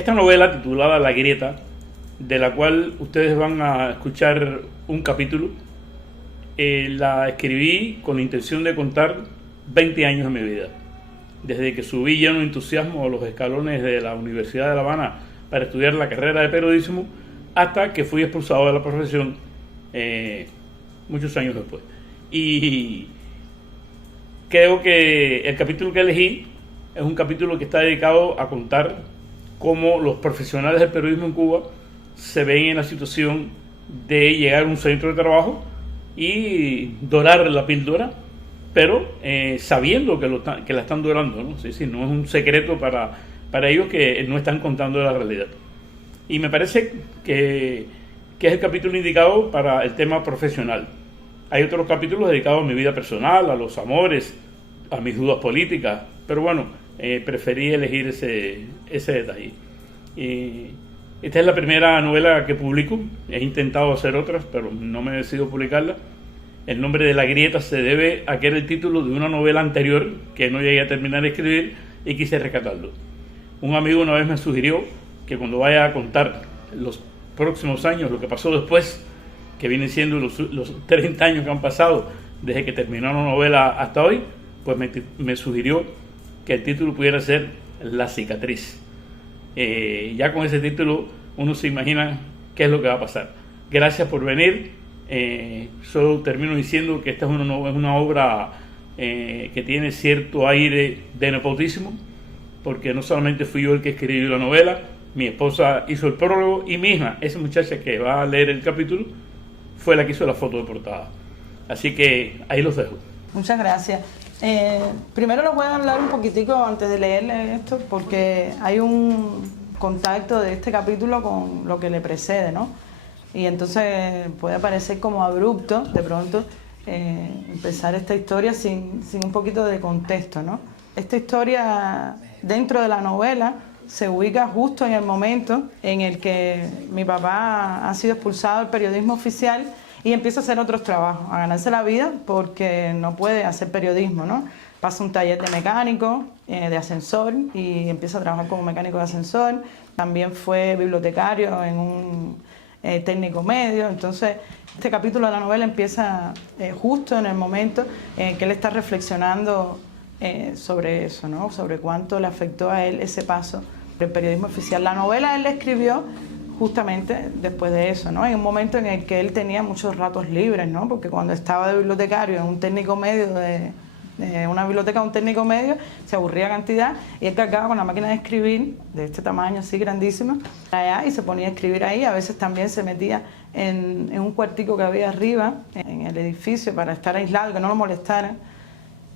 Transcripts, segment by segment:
Esta novela titulada La Grieta, de la cual ustedes van a escuchar un capítulo, la escribí con la intención de contar 20 años de mi vida. Desde que subí lleno de entusiasmo a los escalones de la Universidad de La Habana para estudiar la carrera de periodismo, hasta que fui expulsado de la profesión muchos años después. Y creo que el capítulo que elegí es un capítulo que está dedicado a contar cómo los profesionales del periodismo en Cuba se ven en la situación de llegar a un centro de trabajo y dorar la píldora, pero sabiendo que la están dorando, ¿no? Sí, no es un secreto para ellos que no están contando la realidad. Y me parece que es el capítulo indicado para el tema profesional. Hay otros capítulos dedicados a mi vida personal, a los amores, a mis dudas políticas, pero bueno, preferí elegir ese detalle. Esta es la primera novela que publico. He intentado hacer otras, pero no me he decidido publicarla. El nombre de La Grieta se debe a que era el título de una novela anterior que no llegué a terminar de escribir y quise rescatarlo. Un amigo una vez me sugirió que cuando vaya a contar los próximos años, lo que pasó después, que vienen siendo los 30 años que han pasado desde que terminó la novela hasta hoy, pues me sugirió que el título pudiera ser La Cicatriz. Ya con ese título uno se imagina qué es lo que va a pasar. Gracias por venir. Solo termino diciendo que esta es una obra que tiene cierto aire de nepotismo, porque no solamente fui yo el que escribió la novela, mi esposa hizo el prólogo y mi hija, esa muchacha que va a leer el capítulo, fue la que hizo la foto de portada. Así que ahí los dejo. Muchas gracias. Primero les voy a hablar un poquitico antes de leerle esto, porque hay un contacto de este capítulo con lo que le precede, ¿no? Y entonces puede parecer como abrupto de pronto empezar esta historia sin un poquito de contexto, ¿no? Esta historia dentro de la novela se ubica justo en el momento en el que mi papá ha sido expulsado del periodismo oficial y empieza a hacer otros trabajos, a ganarse la vida porque no puede hacer periodismo, ¿no? Pasa un taller de mecánico, de ascensor, y empieza a trabajar como mecánico de ascensor. También fue bibliotecario en un técnico medio. Entonces este capítulo de la novela empieza justo en el momento en que él está reflexionando sobre eso, ¿no? Sobre cuánto le afectó a él ese paso del periodismo oficial. La novela él la escribió justamente después de eso, ¿no? En un momento en el que él tenía muchos ratos libres, ¿no? Porque cuando estaba de bibliotecario en un técnico medio de una biblioteca, un técnico medio, se aburría cantidad y él cargaba con la máquina de escribir de este tamaño así grandísima allá y se ponía a escribir ahí. A veces también se metía en un cuartico que había arriba en el edificio para estar aislado, que no lo molestaran,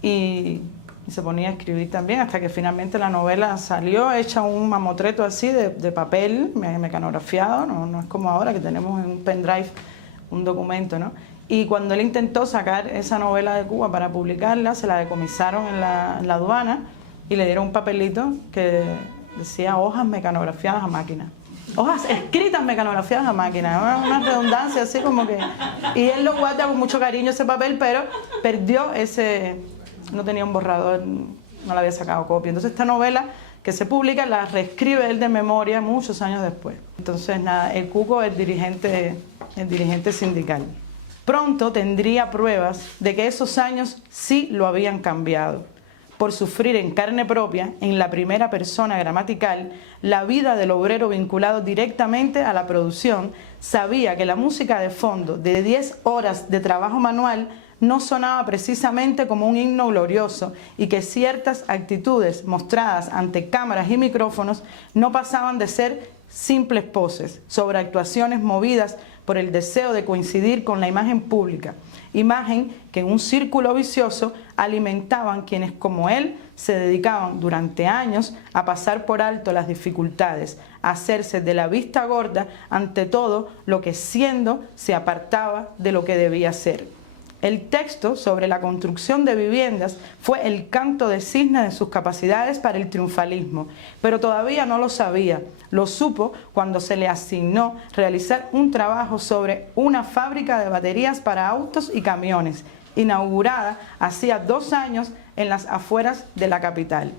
y se ponía a escribir también hasta que finalmente la novela salió hecha un mamotreto así de papel mecanografiado, no es como ahora que tenemos en un pendrive un documento, ¿no? Y cuando él intentó sacar esa novela de Cuba para publicarla, se la decomisaron en la aduana y le dieron un papelito que decía hojas mecanografiadas a máquina. Hojas escritas mecanografiadas a máquina, una redundancia así como que... Y él lo guarda con mucho cariño ese papel, pero perdió ese... No tenía un borrador, no le había sacado copia. Entonces esta novela que se publica la reescribe él de memoria muchos años después. Entonces nada, el Cuco es el dirigente sindical. Pronto tendría pruebas de que esos años sí lo habían cambiado. Por sufrir en carne propia, en la primera persona gramatical, la vida del obrero vinculado directamente a la producción, sabía que la música de fondo de 10 horas de trabajo manual no sonaba precisamente como un himno glorioso y que ciertas actitudes mostradas ante cámaras y micrófonos no pasaban de ser simples poses, sobreactuaciones movidas por el deseo de coincidir con la imagen pública, imagen que en un círculo vicioso alimentaban quienes como él se dedicaban durante años a pasar por alto las dificultades, a hacerse de la vista gorda ante todo lo que siendo se apartaba de lo que debía ser. El texto sobre la construcción de viviendas fue el canto de cisne de sus capacidades para el triunfalismo, pero todavía no lo sabía. Lo supo cuando se le asignó realizar un trabajo sobre una fábrica de baterías para autos y camiones, inaugurada hacía 2 años en las afueras de la capital.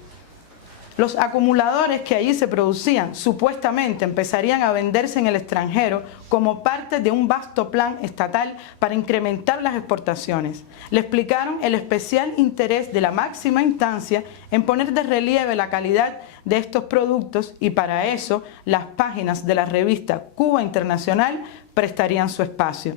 Los acumuladores que allí se producían supuestamente empezarían a venderse en el extranjero como parte de un vasto plan estatal para incrementar las exportaciones. Le explicaron el especial interés de la máxima instancia en poner de relieve la calidad de estos productos y para eso las páginas de la revista Cuba Internacional prestarían su espacio.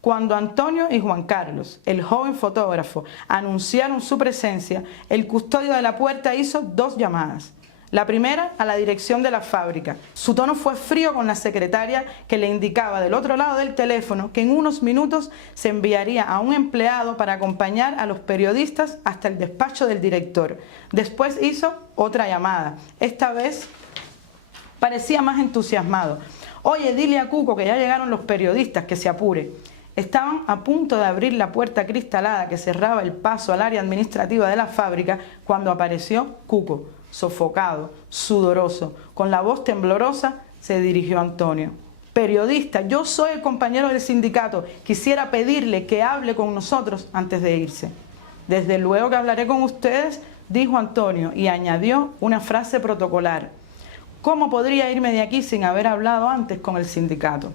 Cuando Antonio y Juan Carlos, el joven fotógrafo, anunciaron su presencia, el custodio de la puerta hizo 2 llamadas. La primera a la dirección de la fábrica. Su tono fue frío con la secretaria que le indicaba del otro lado del teléfono que en unos minutos se enviaría a un empleado para acompañar a los periodistas hasta el despacho del director. Después hizo otra llamada. Esta vez parecía más entusiasmado. Oye, dile a Cuco que ya llegaron los periodistas, que se apure. Estaban a punto de abrir la puerta cristalada que cerraba el paso al área administrativa de la fábrica cuando apareció Cuco, sofocado, sudoroso, con la voz temblorosa, se dirigió a Antonio. Periodista, yo soy el compañero del sindicato, quisiera pedirle que hable con nosotros antes de irse. Desde luego que hablaré con ustedes, dijo Antonio y añadió una frase protocolar. ¿Cómo podría irme de aquí sin haber hablado antes con el sindicato?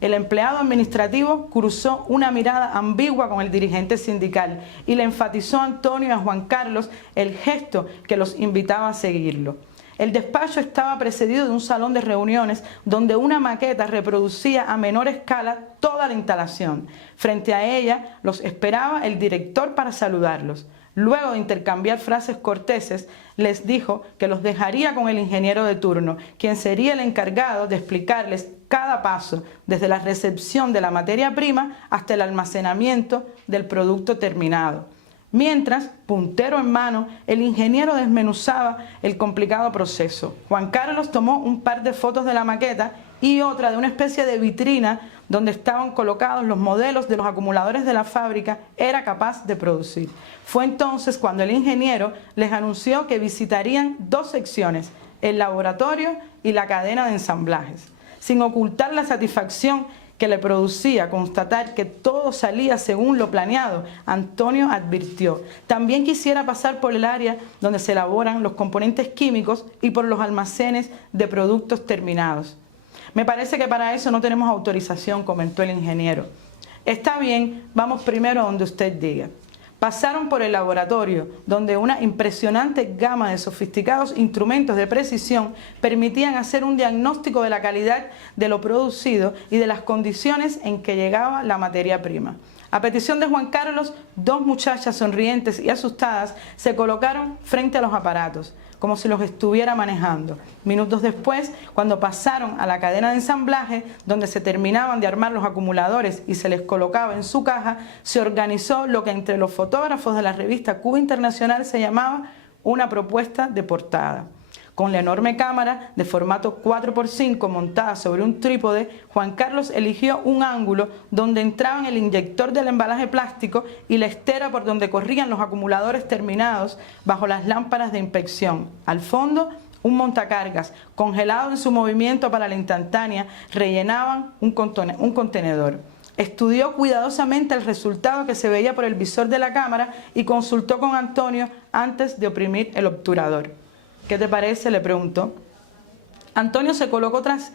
El empleado administrativo cruzó una mirada ambigua con el dirigente sindical y le enfatizó a Antonio y a Juan Carlos el gesto que los invitaba a seguirlo. El despacho estaba precedido de un salón de reuniones donde una maqueta reproducía a menor escala toda la instalación. Frente a ella los esperaba el director para saludarlos. Luego de intercambiar frases corteses, les dijo que los dejaría con el ingeniero de turno, quien sería el encargado de explicarles cada paso, desde la recepción de la materia prima hasta el almacenamiento del producto terminado. Mientras, puntero en mano, el ingeniero desmenuzaba el complicado proceso. Juan Carlos tomó un par de fotos de la maqueta y otra de una especie de vitrina donde estaban colocados los modelos de los acumuladores de la fábrica era capaz de producir. Fue entonces cuando el ingeniero les anunció que visitarían 2 secciones, el laboratorio y la cadena de ensamblajes. Sin ocultar la satisfacción que le producía constatar que todo salía según lo planeado, Antonio advirtió: también quisiera pasar por el área donde se elaboran los componentes químicos y por los almacenes de productos terminados. Me parece que para eso no tenemos autorización, comentó el ingeniero. Está bien, vamos primero a donde usted diga. Pasaron por el laboratorio, donde una impresionante gama de sofisticados instrumentos de precisión permitían hacer un diagnóstico de la calidad de lo producido y de las condiciones en que llegaba la materia prima. A petición de Juan Carlos, 2 muchachas sonrientes y asustadas se colocaron frente a los aparatos, como si los estuviera manejando. Minutos después, cuando pasaron a la cadena de ensamblaje, donde se terminaban de armar los acumuladores y se les colocaba en su caja, se organizó lo que entre los fotógrafos de la revista Cuba Internacional se llamaba una propuesta de portada. Con la enorme cámara de formato 4x5 montada sobre un trípode, Juan Carlos eligió un ángulo donde entraban el inyector del embalaje plástico y la estera por donde corrían los acumuladores terminados bajo las lámparas de inspección. Al fondo, un montacargas, congelado en su movimiento para la instantánea, rellenaban un contenedor. Estudió cuidadosamente el resultado que se veía por el visor de la cámara y consultó con Antonio antes de oprimir el obturador. ¿Qué te parece?, le preguntó. Antonio se colocó tras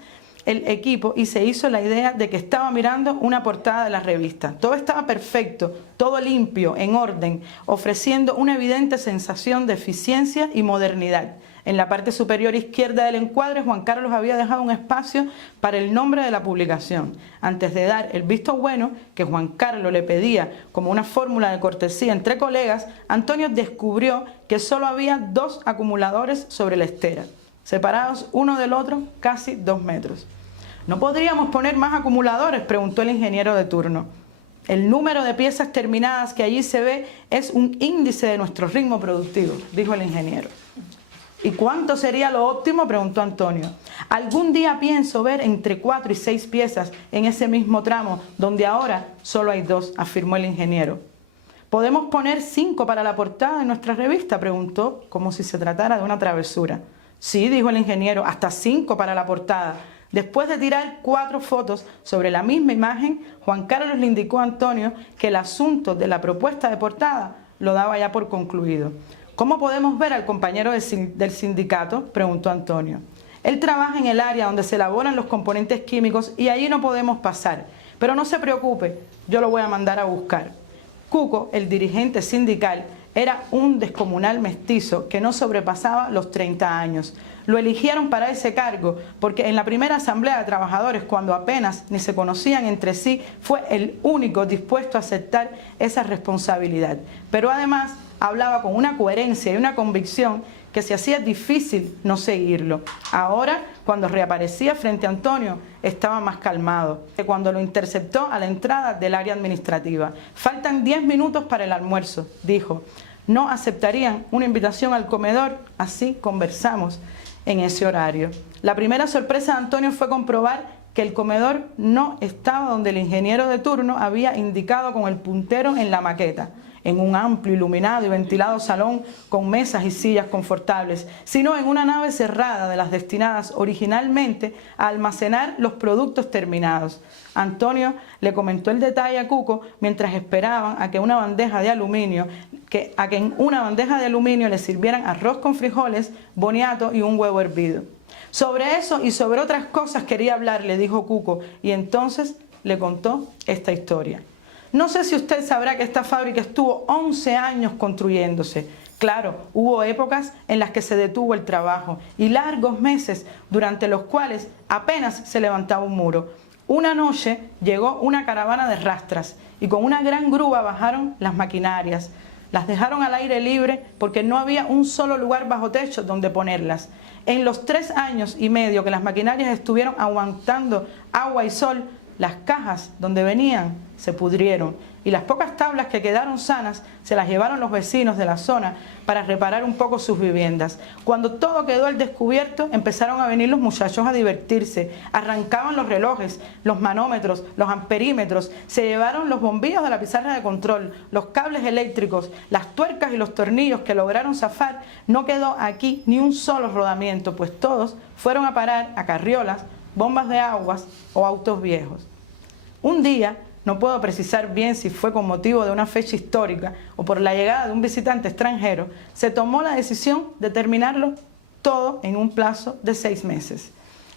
el equipo y se hizo la idea de que estaba mirando una portada de la revista. Todo estaba perfecto, todo limpio, en orden, ofreciendo una evidente sensación de eficiencia y modernidad. En la parte superior izquierda del encuadre, Juan Carlos había dejado un espacio para el nombre de la publicación. Antes de dar el visto bueno que Juan Carlos le pedía como una fórmula de cortesía entre colegas, Antonio descubrió que solo había 2 acumuladores sobre la estera, separados uno del otro casi 2 metros. ¿No podríamos poner más acumuladores?, preguntó el ingeniero de turno. El número de piezas terminadas que allí se ve es un índice de nuestro ritmo productivo, dijo el ingeniero. ¿Y cuánto sería lo óptimo?, preguntó Antonio. Algún día pienso ver entre 4 y 6 piezas en ese mismo tramo, donde ahora solo hay 2, afirmó el ingeniero. ¿Podemos poner 5 para la portada de nuestra revista?, preguntó, como si se tratara de una travesura. Sí, dijo el ingeniero, hasta 5 para la portada. Después de tirar 4 fotos sobre la misma imagen, Juan Carlos le indicó a Antonio que el asunto de la propuesta de portada lo daba ya por concluido. ¿Cómo podemos ver al compañero del sindicato?, preguntó Antonio. Él trabaja en el área donde se elaboran los componentes químicos y allí no podemos pasar. Pero no se preocupe, yo lo voy a mandar a buscar. Cuco, el dirigente sindical, era un descomunal mestizo que no sobrepasaba los 30 años. Lo eligieron para ese cargo porque en la primera asamblea de trabajadores, cuando apenas ni se conocían entre sí, fue el único dispuesto a aceptar esa responsabilidad. Pero además hablaba con una coherencia y una convicción que se hacía difícil no seguirlo. Ahora, cuando reaparecía frente a Antonio, estaba más calmado que cuando lo interceptó a la entrada del área administrativa. Faltan 10 minutos para el almuerzo, dijo. No aceptarían una invitación al comedor, así conversamos en ese horario. La primera sorpresa de Antonio fue comprobar que el comedor no estaba donde el ingeniero de turno había indicado con el puntero en la maqueta, en un amplio, iluminado y ventilado salón con mesas y sillas confortables, sino en una nave cerrada de las destinadas originalmente a almacenar los productos terminados. Antonio le comentó el detalle a Cuco mientras esperaban a que en una bandeja de aluminio le sirvieran arroz con frijoles, boniato y un huevo hervido. Sobre eso y sobre otras cosas quería hablar, le dijo Cuco, y entonces le contó esta historia. No sé si usted sabrá que esta fábrica estuvo 11 años construyéndose. Claro, hubo épocas en las que se detuvo el trabajo y largos meses durante los cuales apenas se levantaba un muro. Una noche llegó una caravana de rastras y con una gran grúa bajaron las maquinarias. Las dejaron al aire libre porque no había un solo lugar bajo techo donde ponerlas. En los 3 años y medio que las maquinarias estuvieron aguantando agua y sol, las cajas donde venían se pudrieron y las pocas tablas que quedaron sanas se las llevaron los vecinos de la zona para reparar un poco sus viviendas. Cuando todo quedó al descubierto, empezaron a venir los muchachos a divertirse. Arrancaban los relojes, los manómetros, los amperímetros, se llevaron los bombillos de la pizarra de control, los cables eléctricos, las tuercas y los tornillos que lograron zafar. No quedó aquí ni un solo rodamiento, pues todos fueron a parar a carriolas, bombas de aguas o autos viejos. Un día, no puedo precisar bien si fue con motivo de una fecha histórica o por la llegada de un visitante extranjero, se tomó la decisión de terminarlo todo en un plazo de 6 meses.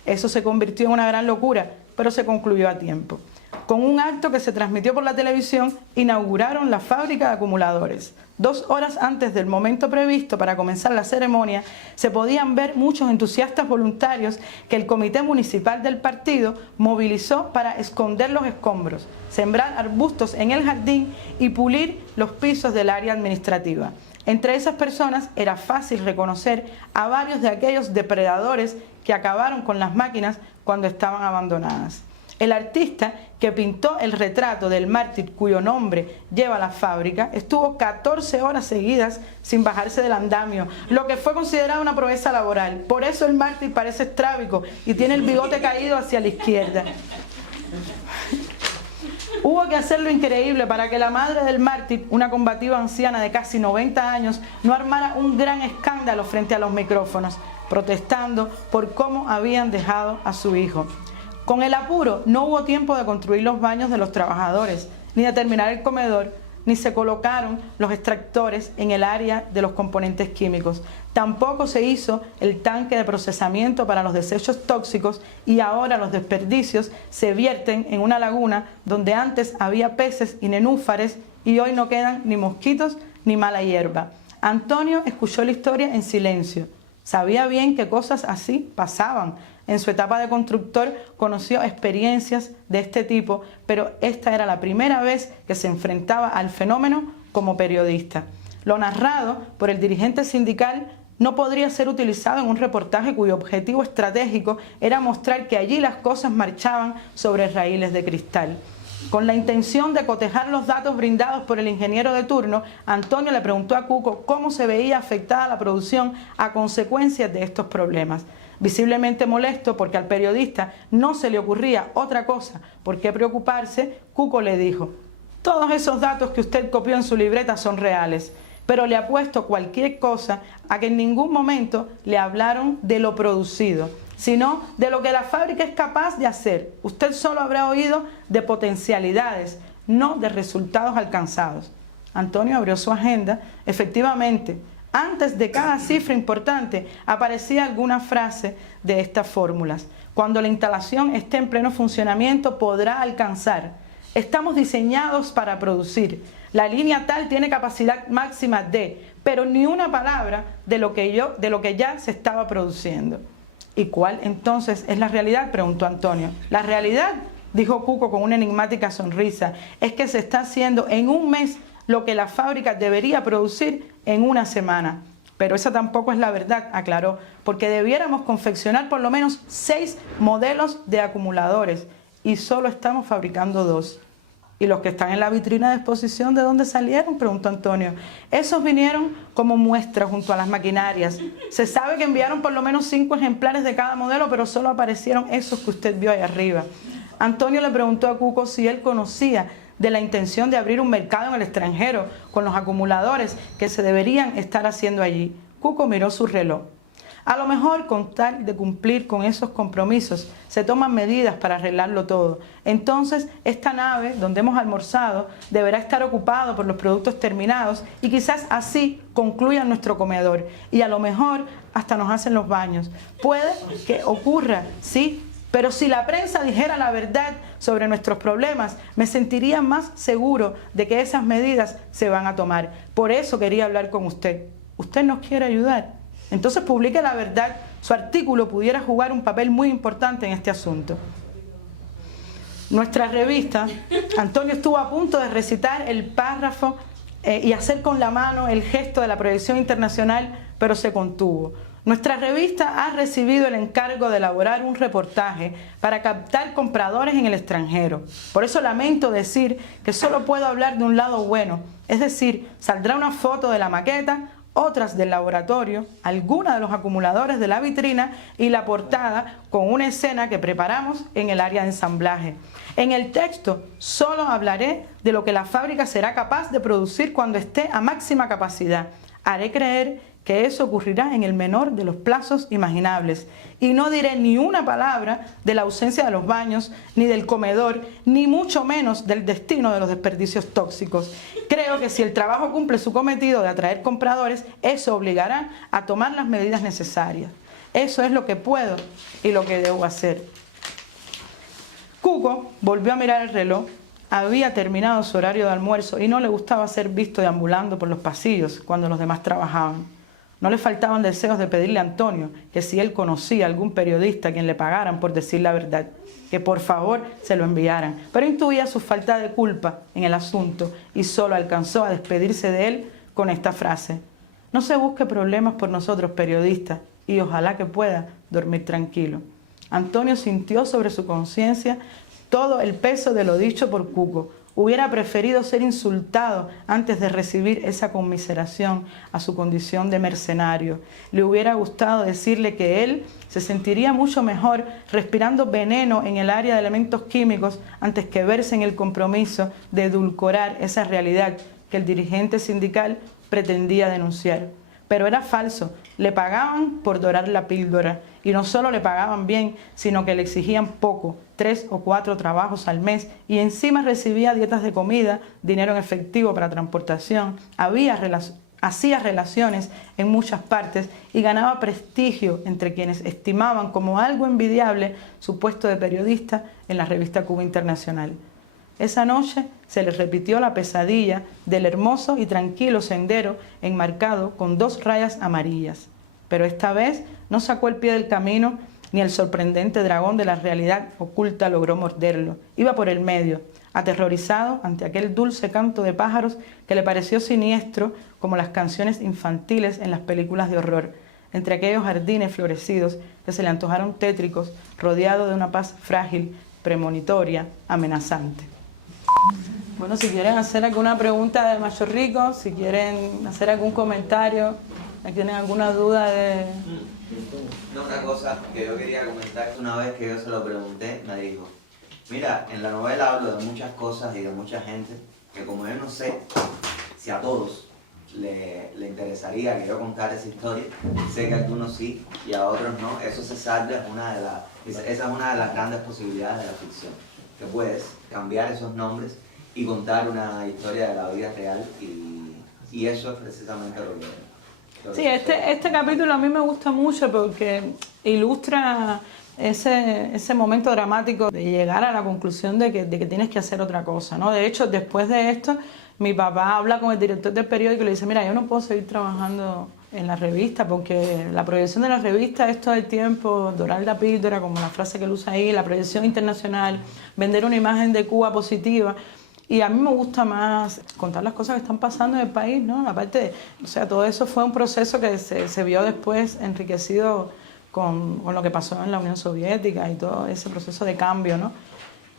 Eso se convirtió en una gran locura, pero se concluyó a tiempo. Con un acto que se transmitió por la televisión, inauguraron la fábrica de acumuladores. 2 horas antes del momento previsto para comenzar la ceremonia, se podían ver muchos entusiastas voluntarios que el comité municipal del partido movilizó para esconder los escombros, sembrar arbustos en el jardín y pulir los pisos del área administrativa. Entre esas personas era fácil reconocer a varios de aquellos depredadores que acabaron con las máquinas cuando estaban abandonadas. El artista que pintó el retrato del mártir cuyo nombre lleva la fábrica estuvo 14 horas seguidas sin bajarse del andamio, lo que fue considerado una proeza laboral. Por eso el mártir parece estrábico y tiene el bigote caído hacia la izquierda. Hubo que hacer lo increíble para que la madre del mártir, una combativa anciana de casi 90 años, no armara un gran escándalo frente a los micrófonos, protestando por cómo habían dejado a su hijo. Con el apuro no hubo tiempo de construir los baños de los trabajadores, ni de terminar el comedor, ni se colocaron los extractores en el área de los componentes químicos. Tampoco se hizo el tanque de procesamiento para los desechos tóxicos y ahora los desperdicios se vierten en una laguna donde antes había peces y nenúfares y hoy no quedan ni mosquitos ni mala hierba. Antonio escuchó la historia en silencio. Sabía bien que cosas así pasaban. En su etapa de constructor conoció experiencias de este tipo, pero esta era la primera vez que se enfrentaba al fenómeno como periodista. Lo narrado por el dirigente sindical no podría ser utilizado en un reportaje cuyo objetivo estratégico era mostrar que allí las cosas marchaban sobre raíles de cristal. Con la intención de cotejar los datos brindados por el ingeniero de turno, Antonio le preguntó a Cuco cómo se veía afectada la producción a consecuencia de estos problemas. Visiblemente molesto porque al periodista no se le ocurría otra cosa por qué preocuparse, Cuco le dijo: todos esos datos que usted copió en su libreta son reales, pero le apuesto cualquier cosa a que en ningún momento le hablaron de lo producido, sino de lo que la fábrica es capaz de hacer. Usted solo habrá oído de potencialidades, no de resultados alcanzados. Antonio abrió su agenda. Efectivamente, Antes de cada cifra importante aparecía alguna frase de estas fórmulas. Cuando la instalación esté en pleno funcionamiento podrá alcanzar. Estamos diseñados para producir. La línea tal tiene capacidad máxima de, pero ni una palabra de lo que ya se estaba produciendo. ¿Y cuál entonces es la realidad?, preguntó Antonio. La realidad, dijo Cuco con una enigmática sonrisa, es que se está haciendo en un mes lo que la fábrica debería producir en una semana. Pero esa tampoco es la verdad, aclaró, porque debiéramos confeccionar por lo menos 6 modelos de acumuladores y solo estamos fabricando 2. ¿Y los que están en la vitrina de exposición de dónde salieron?, preguntó Antonio. Esos vinieron como muestra junto a las maquinarias. Se sabe que enviaron por lo menos 5 ejemplares de cada modelo, pero solo aparecieron esos que usted vio ahí arriba. Antonio le preguntó a Cuco si él conocía de la intención de abrir un mercado en el extranjero con los acumuladores que se deberían estar haciendo allí. Cuco miró su reloj. A lo mejor, con tal de cumplir con esos compromisos, se toman medidas para arreglarlo todo. Entonces, esta nave donde hemos almorzado deberá estar ocupado por los productos terminados y quizás así concluyan nuestro comedor. Y a lo mejor hasta nos hacen los baños. Puede que ocurra, sí, pero si la prensa dijera la verdad sobre nuestros problemas, me sentiría más seguro de que esas medidas se van a tomar. Por eso quería hablar con usted. ¿Usted nos quiere ayudar? Entonces publique la verdad. Su artículo pudiera jugar un papel muy importante en este asunto. Nuestra revista, Antonio estuvo a punto de recitar el párrafo y hacer con la mano el gesto de la proyección internacional, pero se contuvo. Nuestra revista ha recibido el encargo de elaborar un reportaje para captar compradores en el extranjero. Por eso lamento decir que solo puedo hablar de un lado bueno, es decir, saldrá una foto de la maqueta, otras del laboratorio, algunas de los acumuladores de la vitrina y la portada con una escena que preparamos en el área de ensamblaje. En el texto solo hablaré de lo que la fábrica será capaz de producir cuando esté a máxima capacidad. Haré creer que eso ocurrirá en el menor de los plazos imaginables. Y no diré ni una palabra de la ausencia de los baños, ni del comedor, ni mucho menos del destino de los desperdicios tóxicos. Creo que si el trabajo cumple su cometido de atraer compradores, eso obligará a tomar las medidas necesarias. Eso es lo que puedo y lo que debo hacer. Cuco volvió a mirar el reloj. Había terminado su horario de almuerzo y no le gustaba ser visto deambulando por los pasillos cuando los demás trabajaban. No le faltaban deseos de pedirle a Antonio que si él conocía a algún periodista a quien le pagaran por decir la verdad, que por favor se lo enviaran. Pero intuía su falta de culpa en el asunto y solo alcanzó a despedirse de él con esta frase: no se busque problemas por nosotros periodistas y ojalá que pueda dormir tranquilo. Antonio sintió sobre su conciencia todo el peso de lo dicho por Cuco. Hubiera preferido ser insultado antes de recibir esa conmiseración a su condición de mercenario. Le hubiera gustado decirle que él se sentiría mucho mejor respirando veneno en el área de elementos químicos antes que verse en el compromiso de edulcorar esa realidad que el dirigente sindical pretendía denunciar. Pero era falso, le pagaban por dorar la píldora y no solo le pagaban bien, sino que le exigían poco, 3 o 4 trabajos al mes y encima recibía dietas de comida, dinero en efectivo para transportación, hacía relaciones en muchas partes y ganaba prestigio entre quienes estimaban como algo envidiable su puesto de periodista en la revista Cuba Internacional. Esa noche se le repitió la pesadilla del hermoso y tranquilo sendero enmarcado con 2 rayas amarillas. Pero esta vez no sacó el pie del camino ni el sorprendente dragón de la realidad oculta logró morderlo. Iba por el medio, aterrorizado ante aquel dulce canto de pájaros que le pareció siniestro como las canciones infantiles en las películas de horror, entre aquellos jardines florecidos que se le antojaron tétricos, rodeado de una paz frágil, premonitoria, amenazante. Bueno, si quieren hacer alguna pregunta de Macho Rico, si quieren hacer algún comentario, ¿tienen alguna duda de...? No, una cosa que yo quería comentar, una vez que yo se lo pregunté, me dijo: mira, en la novela hablo de muchas cosas y de mucha gente, que como yo no sé si a todos le interesaría que yo contara esa historia, sé que a algunos sí y a otros no, eso se salva, esa es una de las grandes posibilidades de la ficción, que puedes cambiar esos nombres y contar una historia de la vida real y eso es precisamente lo que Sí, este capítulo a mí me gusta mucho porque ilustra ese momento dramático de llegar a la conclusión de que tienes que hacer otra cosa, ¿no? De hecho, después de esto, mi papá habla con el director del periódico y le dice, mira, yo no puedo seguir trabajando en la revista porque la proyección de la revista es todo el tiempo dorar la píldora, como la frase que él usa ahí, la proyección internacional, vender una imagen de Cuba positiva. Y a mí me gusta más contar las cosas que están pasando en el país, ¿no? Aparte, o sea, todo eso fue un proceso que se vio después enriquecido con lo que pasó en la Unión Soviética y todo ese proceso de cambio, ¿no?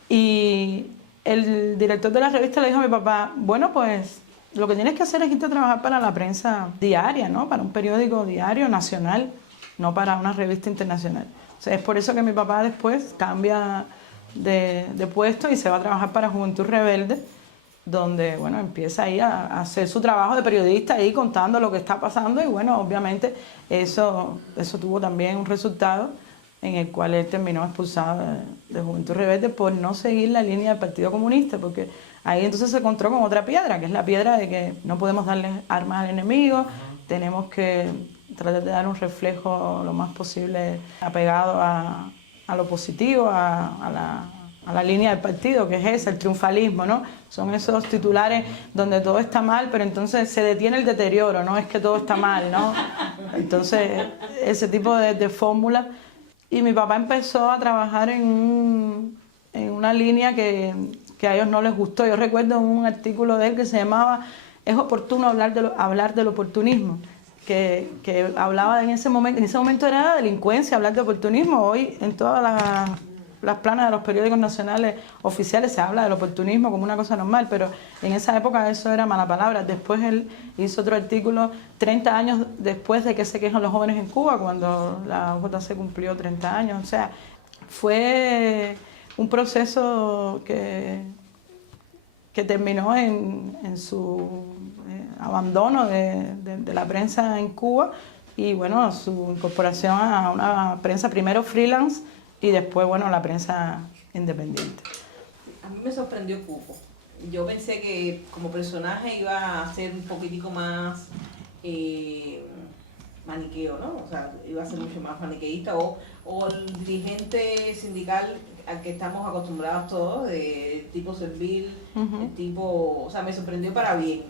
Y el director de la revista le dijo a mi papá, bueno, pues lo que tienes que hacer es irte a trabajar para la prensa diaria, ¿no? Para un periódico diario nacional, no para una revista internacional. O sea, es por eso que mi papá después cambia de puesto y se va a trabajar para Juventud Rebelde, donde, bueno, empieza ahí a hacer su trabajo de periodista ahí contando lo que está pasando y, bueno, obviamente eso tuvo también un resultado en el cual él terminó expulsado de Juventud Rebelde por no seguir la línea del Partido Comunista, porque ahí entonces se encontró con otra piedra, que es la piedra de que no podemos darle armas al enemigo, tenemos que tratar de dar un reflejo lo más posible apegado a lo positivo, a la línea del partido, que es esa, el triunfalismo, ¿no? Son esos titulares donde todo está mal, pero entonces se detiene el deterioro, no es que todo está mal, ¿no? Entonces, ese tipo de fórmulas. Y mi papá empezó a trabajar en una línea que a ellos no les gustó. Yo recuerdo un artículo de él que se llamaba «Es oportuno hablar del oportunismo», que hablaba en ese momento era delincuencia, hablar de oportunismo. Hoy en todas las planas de los periódicos nacionales oficiales se habla del oportunismo como una cosa normal, pero en esa época eso era mala palabra. Después él hizo otro artículo 30 años después de que se quejan los jóvenes en Cuba, cuando la JC cumplió 30 años. O sea, fue un proceso que terminó en su abandono de la prensa en Cuba y, bueno, su incorporación a una prensa primero freelance y después, bueno, la prensa independiente. A mí me sorprendió Cuco. Yo pensé que como personaje iba a ser un poquitico más maniqueo, ¿no? O sea, iba a ser mucho más maniqueísta o el dirigente sindical al que estamos acostumbrados todos, de tipo servil, el tipo, o sea, me sorprendió para bien.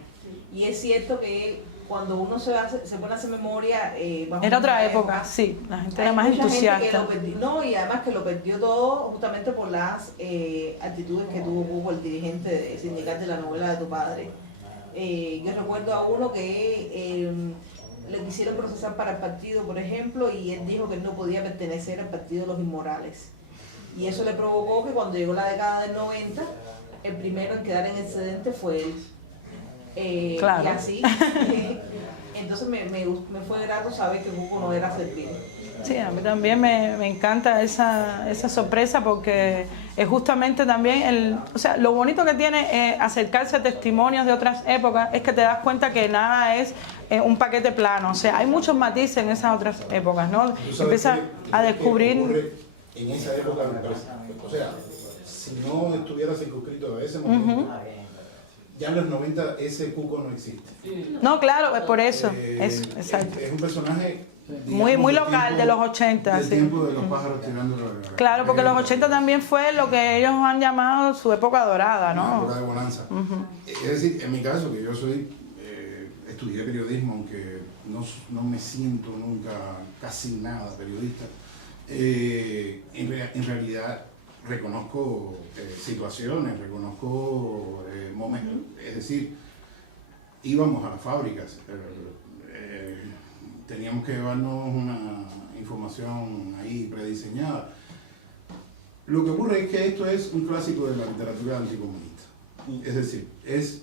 Y es cierto que cuando uno se pone a hacer memoria... era otra época, sí, la gente era más entusiasta. Y además que lo perdió todo justamente por las actitudes que tuvo Cuco, el dirigente sindical de la novela de tu padre. Yo recuerdo a uno que le quisieron procesar para el partido, por ejemplo, y él dijo que él no podía pertenecer al partido de los inmorales. Y eso le provocó que cuando llegó la década del 90, el primero en quedar en excedente fue él. Claro. Y así, entonces me fue grato saber que Cuco no era servil. Sí, a mí también me encanta esa sorpresa porque es justamente también o sea, lo bonito que tiene acercarse a testimonios de otras épocas es que te das cuenta que nada es un paquete plano, o sea, hay muchos matices en esas otras épocas, ¿no? Empieza a descubrir... En esa época, me parece, o sea, si no estuviera circunscrito a ese momento, ya en los 90 ese Cuco no existe. No, claro, es por eso, exacto. Es un personaje... Muy local, de los 80, del sí. tiempo de los pájaros tirando Claro, porque los 80 también fue lo que ellos han llamado su época dorada, ¿no? La época de bonanza. Es decir, en mi caso, que yo estudié periodismo, aunque no me siento nunca casi nada periodista, en realidad reconozco situaciones, reconozco momentos. Es decir, íbamos a las fábricas, teníamos que llevarnos una información ahí prediseñada. Lo que ocurre es que esto es un clásico de la literatura anticomunista. Es decir, es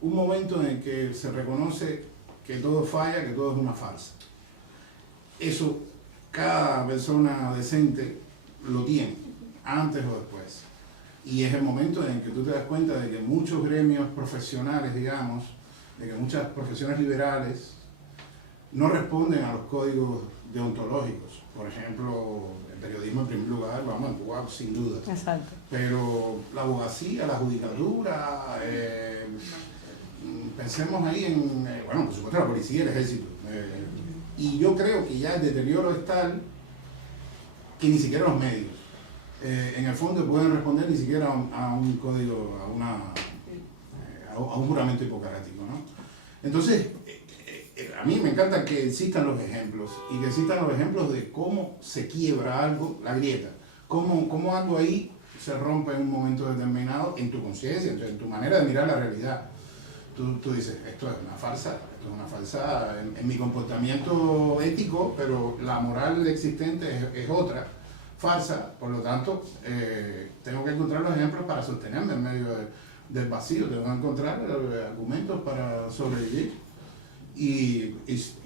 un momento en el que se reconoce que todo falla, que todo es una farsa. Eso cada persona decente lo tiene, antes o después. Y es el momento en que tú te das cuenta de que muchos gremios profesionales, digamos, de que muchas profesiones liberales no responden a los códigos deontológicos. Por ejemplo, el periodismo en primer lugar, vamos, en Cuba sin duda. Exacto. Pero la abogacía, la judicatura, pensemos ahí en, bueno, por supuesto la policía y el ejército, Y yo creo que ya el deterioro es tal que ni siquiera los medios, en el fondo, pueden responder ni siquiera a un código, a un juramento hipocrático, ¿no? Entonces, a mí me encanta que existan los ejemplos, y que existan los ejemplos de cómo se quiebra algo, la grieta, cómo algo ahí se rompe en un momento determinado en tu conciencia, en tu manera de mirar la realidad. Tú dices, esto es una farsa en mi comportamiento ético, pero la moral existente es otra farsa, por lo tanto, tengo que encontrar los ejemplos para sostenerme en medio del vacío, tengo que encontrar argumentos para sobrevivir. Y es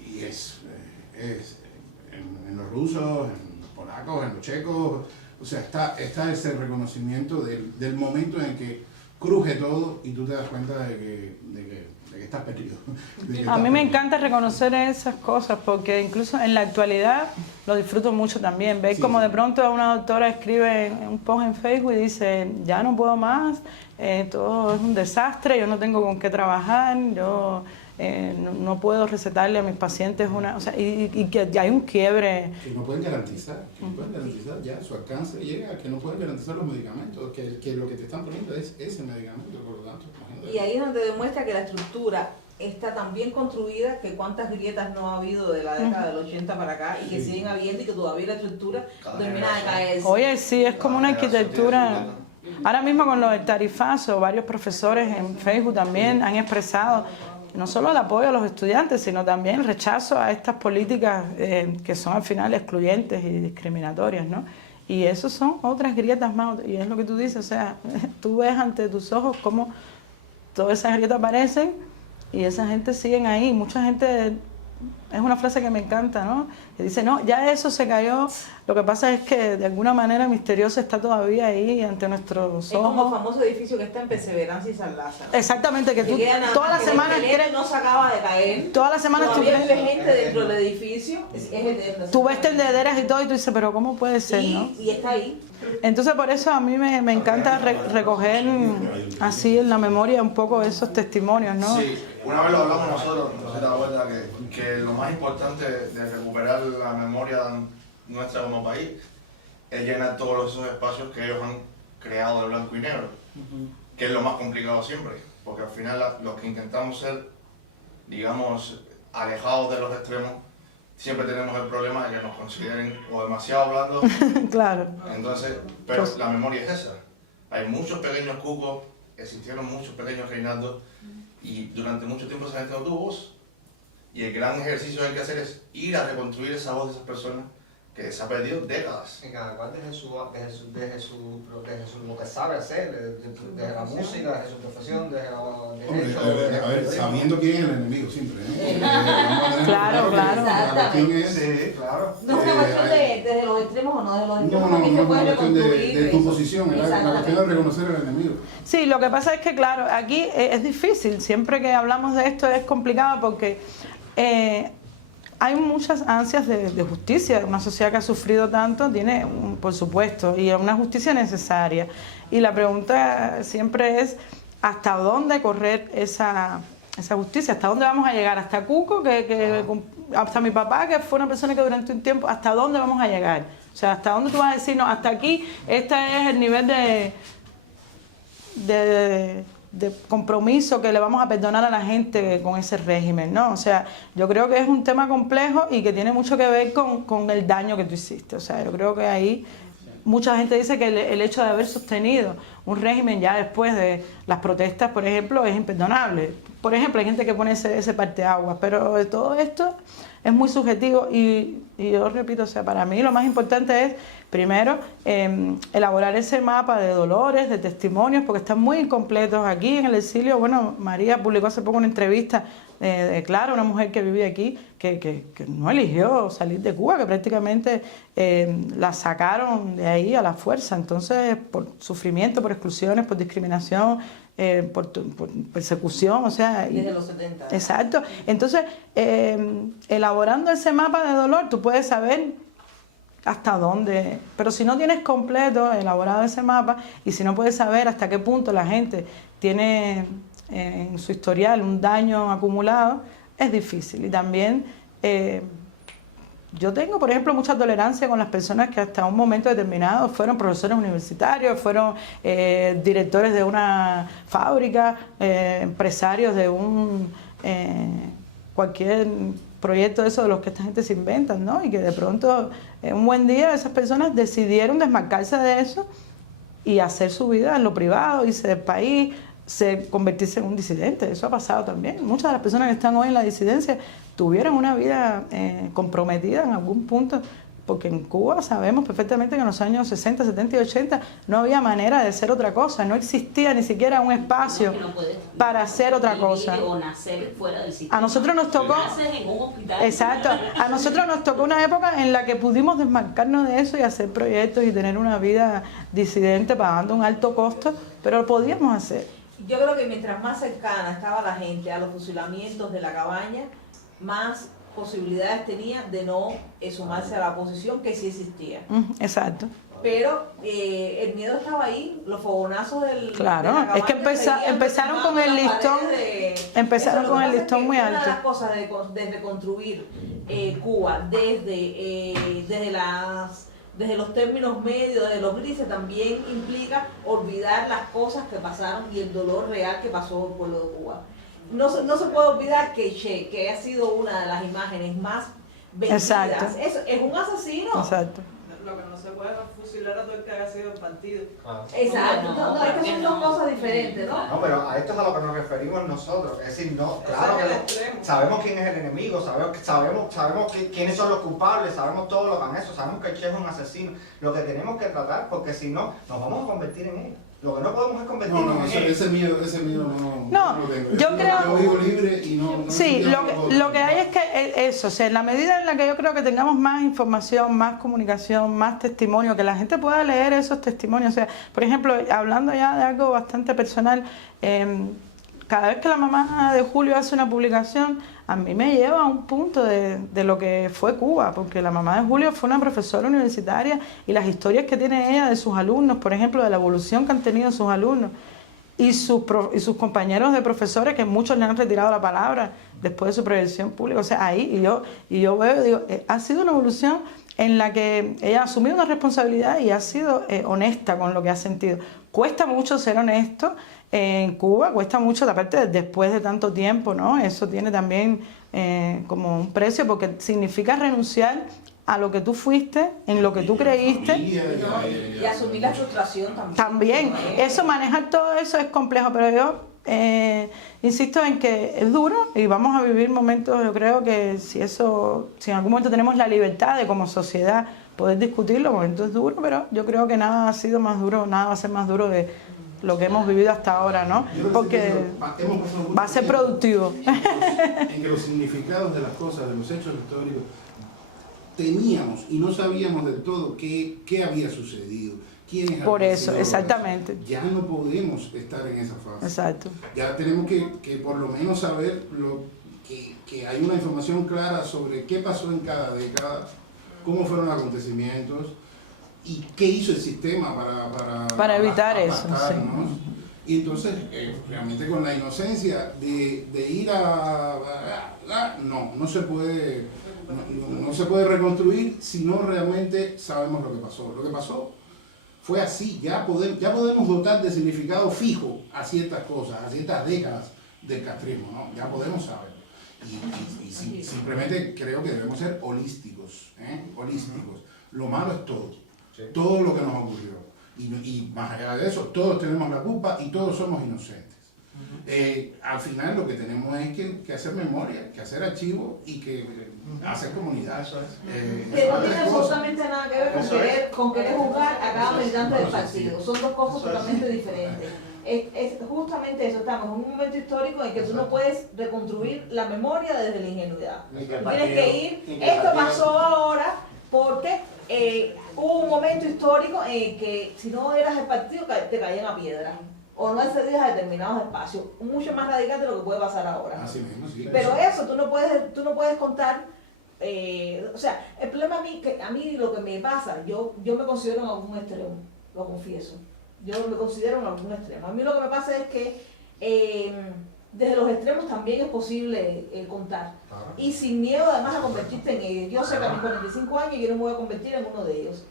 en los rusos, en los polacos, en los checos, o sea, está ese reconocimiento del momento en que cruje todo y tú te das cuenta de que estás perdido. A mí me encanta reconocer esas cosas porque incluso en la actualidad lo disfruto mucho también. Ver como de pronto una doctora escribe un post en Facebook y dice, ya no puedo más, todo es un desastre, yo no tengo con qué trabajar, yo no puedo recetarle a mis pacientes una... O sea, y que ya hay un quiebre. Que no pueden garantizar, ya su alcance llega a que no pueden garantizar los medicamentos, que lo que te están poniendo es ese medicamento, por lo tanto. Y ahí es donde demuestra que la estructura está tan bien construida que cuántas grietas no ha habido de la década del 80 para acá y que siguen habiendo y que todavía la estructura termina de caerse. Oye, sí, es como una arquitectura... Ahora mismo con lo del tarifazo, varios profesores en Facebook también han expresado no solo el apoyo a los estudiantes, sino también el rechazo a estas políticas que son al final excluyentes y discriminatorias, ¿no? Y eso son otras grietas más, y es lo que tú dices, o sea, tú ves ante tus ojos cómo todas esas grietas aparecen y esa gente sigue ahí. Mucha gente, es una frase que me encanta, ¿no? Que dice, no, ya eso se cayó, lo que pasa es que de alguna manera misterioso está todavía ahí ante nuestros ojos. Es como el famoso edificio que está en Perseverancia y San Lázaro. Exactamente, que tú todas las semanas crees no se acaba de caer. Todas las semanas tú crees gente dentro del edificio. Es eterno. Tú ves tendederas y todo y tú dices, pero ¿cómo puede ser, no? Y está ahí. Entonces por eso a mí me encanta recoger así en la memoria un poco esos testimonios, ¿no? Sí, una vez lo hablamos nosotros, no sé si te das cuenta que lo más importante de recuperar la memoria nuestra como país es llenar todos esos espacios que ellos han creado de blanco y negro, que es lo más complicado siempre, porque al final los que intentamos ser, digamos, alejados de los extremos, siempre tenemos el problema de que nos consideren o demasiado blandos. Claro. Entonces, pero la memoria es esa. Hay muchos pequeños cucos, existieron muchos pequeños Reinaldos y durante mucho tiempo esa gente no tuvo voz. Y el gran ejercicio que hay que hacer es ir a reconstruir esa voz de esas personas que se ha perdido décadas. Y cada cual desde lo que sabe hacer, desde la música, desde su profesión, desde la derecho. A ver, sabiendo quién es el enemigo siempre, ¿eh? Claro. Sí, claro. No es una cuestión desde los extremos o no desde los extremos. No, es una cuestión de tu posición, la cuestión de reconocer al enemigo. Sí, lo que pasa es que, claro, aquí es difícil, siempre que hablamos de esto es complicado porque hay muchas ansias de justicia. Una sociedad que ha sufrido tanto tiene, por supuesto, y una justicia necesaria. Y la pregunta siempre es, ¿hasta dónde correr esa justicia? ¿Hasta dónde vamos a llegar? ¿Hasta Cuco? Hasta mi papá, que fue una persona que durante un tiempo, ¿hasta dónde vamos a llegar? O sea, ¿hasta dónde tú vas a decir, no, hasta aquí, este es el nivel de compromiso que le vamos a perdonar a la gente con ese régimen, ¿no? O sea, yo creo que es un tema complejo y que tiene mucho que ver con el daño que tú hiciste. O sea, yo creo que ahí mucha gente dice que el hecho de haber sostenido un régimen ya después de las protestas, por ejemplo, es imperdonable. Por ejemplo, hay gente que pone ese parteaguas, pero de todo esto es muy subjetivo y yo repito, o sea, para mí lo más importante es, primero, elaborar ese mapa de dolores, de testimonios, porque están muy incompletos aquí en el exilio. Bueno, María publicó hace poco una entrevista de Clara, una mujer que vive aquí, que no eligió salir de Cuba, que prácticamente la sacaron de ahí a la fuerza. Entonces, por sufrimiento, por exclusiones, por discriminación, por persecución, o sea... Desde los 70. Exacto. Entonces, elaborando ese mapa de dolor, tú puedes saber hasta dónde, pero si no tienes completo elaborado ese mapa y si no puedes saber hasta qué punto la gente tiene en su historial un daño acumulado, es difícil. Y también yo tengo, por ejemplo, mucha tolerancia con las personas que hasta un momento determinado fueron profesores universitarios, fueron directores de una fábrica, empresarios de cualquier proyecto de eso de los que esta gente se inventan, ¿no? Y que de pronto, un buen día, esas personas decidieron desmarcarse de eso y hacer su vida en lo privado, irse del país, convertirse en un disidente. Eso ha pasado también. Muchas de las personas que están hoy en la disidencia tuvieron una vida comprometida en algún punto, porque en Cuba sabemos perfectamente que en los años 60, 70 y 80 no había manera de ser otra cosa, no existía ni siquiera un espacio para hacer otra cosa. O nacer fuera del sistema. A nosotros nos tocó, naces en un hospital. exacto, a nosotros nos tocó una época en la que pudimos desmarcarnos de eso y hacer proyectos y tener una vida disidente pagando un alto costo, pero lo podíamos hacer. Yo creo que mientras más cercana estaba la gente a los fusilamientos de la cabaña, más posibilidades tenía de no sumarse a la oposición, que sí existía. Exacto. Pero el miedo estaba ahí, los fogonazos del... Claro, de la cabaña es que empezaron con el listón, empezaron con el listón muy alto. Una de las cosas de reconstruir Cuba desde los términos medios, desde los grises, también implica olvidar las cosas que pasaron y el dolor real que pasó el pueblo de Cuba. No se puede olvidar que Che, que ha sido una de las imágenes más vendidas, es un asesino. Exacto. Lo que no se puede es fusilar a todo el que haya sido el partido. Exacto, no, es que son dos cosas diferentes, ¿no? No, pero a esto es a lo que nos referimos nosotros. Es decir, no, claro que sabemos quién es el enemigo, sabemos quiénes son los culpables, sabemos todo lo que han hecho, sabemos que el Che es un asesino. Lo que tenemos que tratar, porque si no, nos vamos a convertir en él. Lo que no podemos es convertirnos en él. Ese miedo no lo tengo. Yo creo... Yo vivo libre y no sí, lo que hay es que eso, o sea, en la medida en la que yo creo que tengamos más información, más comunicación, más testimonio, que la gente pueda leer esos testimonios, o sea, por ejemplo, hablando ya de algo bastante personal, cada vez que la mamá de Julio hace una publicación, a mí me lleva a un punto de lo que fue Cuba, porque la mamá de Julio fue una profesora universitaria y las historias que tiene ella de sus alumnos, por ejemplo, de la evolución que han tenido sus alumnos y sus compañeros de profesores, que muchos le han retirado la palabra después de su proyección pública, o sea, ahí y yo veo, digo, ha sido una evolución en la que ella ha asumido una responsabilidad y ha sido honesta con lo que ha sentido. Cuesta mucho ser honesto en Cuba, cuesta mucho, aparte después de tanto tiempo, ¿no? Eso tiene también como un precio, porque significa renunciar a lo que tú fuiste, en lo que tú creíste. Y asumir la frustración también. También, eso, manejar todo eso es complejo, pero yo insisto en que es duro y vamos a vivir momentos, yo creo que si en algún momento tenemos la libertad de como sociedad poder discutirlo, el momento es duro, pero yo creo que nada ha sido más duro, nada va a ser más duro de lo que hemos vivido hasta ahora, ¿no? Porque va a ser productivo. En que los significados de las cosas, de los hechos históricos, teníamos y no sabíamos del todo qué había sucedido, quiénes por habían eso, sido. exactamente. Ya no podemos estar en esa fase. Exacto. Ya tenemos que por lo menos saber que hay una información clara sobre qué pasó en cada década, cómo fueron los acontecimientos y qué hizo el sistema para evitar eso. Sí. Y entonces, realmente con la inocencia de ir no se puede reconstruir si no realmente sabemos lo que pasó. Lo que pasó fue así, ya podemos dotar de significado fijo a ciertas cosas, a ciertas décadas del castrismo, ¿no? Ya podemos saber. Y simplemente creo que debemos ser holísticos, holísticos. Lo malo es todo lo que nos ocurrió. Y más allá de eso, todos tenemos la culpa y todos somos inocentes. Al final lo que tenemos es que hacer memoria, que hacer archivo y que hacer comunidad. Que no tiene absolutamente nada que ver con querer juzgar a cada militante del partido. Son dos cosas totalmente diferentes. Es justamente eso, estamos en un momento histórico en que tú no puedes reconstruir la memoria desde la ingenuidad. Tienes que ir, esto pasó ahora porque hubo un momento histórico en que si no eras el partido te caían a piedra o no accedías a determinados espacios, mucho más radical de lo que puede pasar ahora. Así mismo, sí. Pero eso tú no puedes contar. O sea, el problema a mí lo que me pasa, yo me considero en algún extremo, lo confieso. Yo me considero en algún extremo. A mí lo que me pasa es que desde los extremos también es posible contar. Claro. Y sin miedo además a convertirte en ellos. Yo sé que a mis 45 años yo no me voy a convertir en uno de ellos.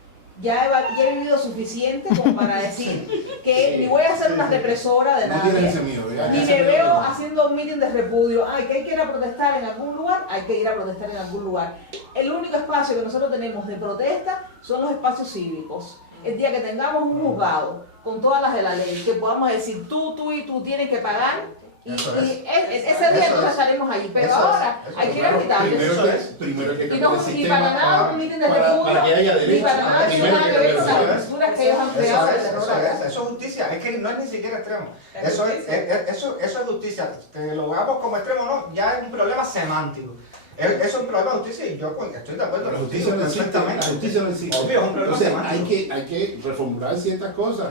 Ya he vivido suficiente como para decir que ni voy a ser una represora de No tienen nadie, ese miedo, ya, ni ese me miedo veo no. haciendo un meeting de repudio. Ay, que hay que ir a protestar en algún lugar, hay que ir a protestar en algún lugar. El único espacio que nosotros tenemos de protesta son los espacios cívicos. El día que tengamos un juzgado con todas las de la ley, que podamos decir tú y tú tienes que pagar, y Eso es. ese día entonces estaremos allí. Pero ahora hay que ir a quitarles. Primero hay que Y cambiar no, el ni sistema para nada un meeting de para repudio, que haya ni derechos. para nada tiene Primero nada hay que ver con las cambiar el estructuras que ellos han creado de terror acá. Eso es justicia, es que no es ni siquiera extremo. Es Eso es, justicia. eso es justicia. Que lo veamos como extremo o no, ya es un problema semántico. Eso es un problema de justicia y yo pues, estoy de acuerdo La contigo justicia no existe, la perfectamente. justicia no existe. Obvio, es un problema Entonces semántico. hay que reformular ciertas cosas,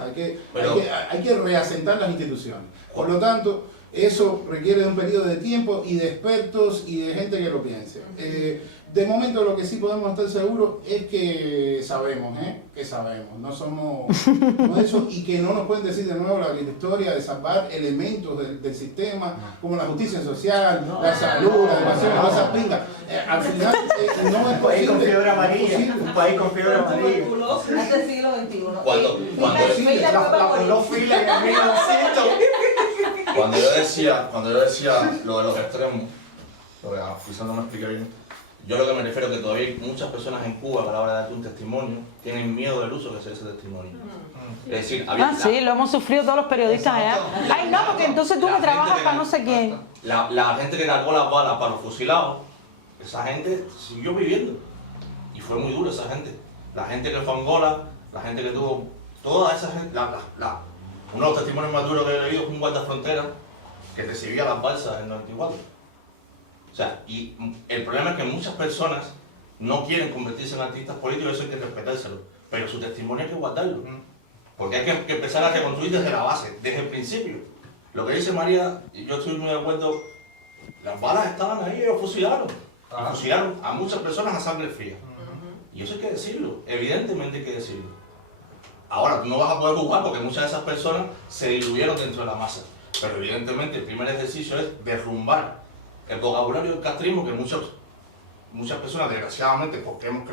Pero- hay que reasentar las instituciones. Por lo tanto, eso requiere de un periodo de tiempo y de expertos y de gente que lo piense. De momento lo que sí podemos estar seguros es que sabemos, no somos no eso, y que no nos pueden decir de nuevo la historia de salvar elementos del sistema como la justicia social, la salud, la educación, todas esas pingas. Al final no es Un país posible. con fiebre no es amarilla, posible. un país con fiebre amarilla. Tuberculosis hasta el siglo XXI. Cuando- Mi cuando- familia La fue para morir. clorofila en el 1900. Cuando yo decía lo de los extremos, lo que quizás no me expliqué bien, yo lo que me refiero es que todavía hay muchas personas en Cuba que a la hora de darte un testimonio tienen miedo del uso que se hace ese testimonio. Es decir, Sí, lo hemos sufrido todos los periodistas allá. Ay, no, porque entonces tú la me gente trabajas que- para no sé quién. La gente que cargó las balas para los fusilados, esa gente siguió viviendo. Y fue muy duro esa gente. La gente que fue a Angola, la gente que tuvo, toda esa gente, uno de los testimonios más duros que he leído es un guardafrontera que recibía las balsas en el 94. O sea, y el problema es que muchas personas no quieren convertirse en artistas políticos, eso hay que respetárselo. Pero su testimonio hay que guardarlo. Porque hay que empezar a reconstruir desde la base, desde el principio. Lo que dice María, y yo estoy muy de acuerdo, las balas estaban ahí, ellos fusilaron. Y fusilaron a muchas personas a sangre fría. Y eso hay que decirlo, evidentemente hay que decirlo. Ahora, tú no vas a poder jugar porque muchas de esas personas se diluyeron dentro de la masa. Pero evidentemente el primer ejercicio es derrumbar el vocabulario del castrismo que muchas personas, desgraciadamente, porque hemos